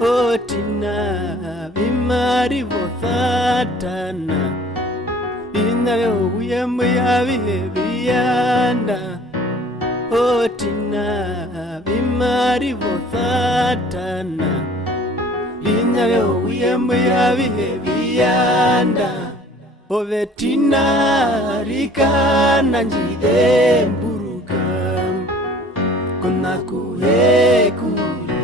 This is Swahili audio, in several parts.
otina bimari bothatana binayo uyembe yabihe biyanda otina bimari bothatana binayo uyembe yabihe biyanda ovetina rikana njide mburuka kuna kuhekuri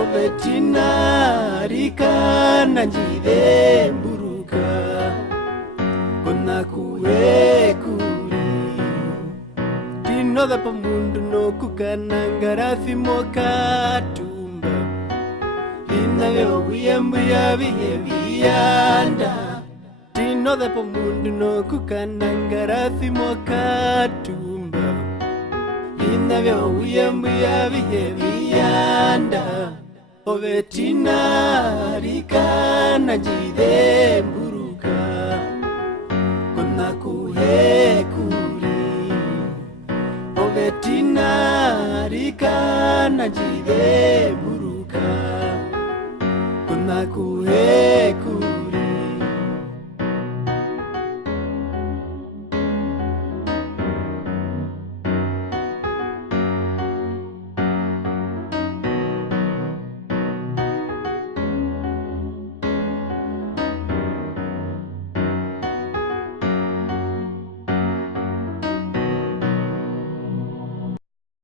ovetina rikana njide mburuka kuna kuhekuri tinoda pamundu no kukanangarafi mokatumba binayo uyembe yabihe biyanda tino de pomundu no kukanangarafi mokatumba bina vyo uyembu yabihe biyanda ovetina rikana njide mburuka kuna kuhekuri ovetina rikana njide mburuka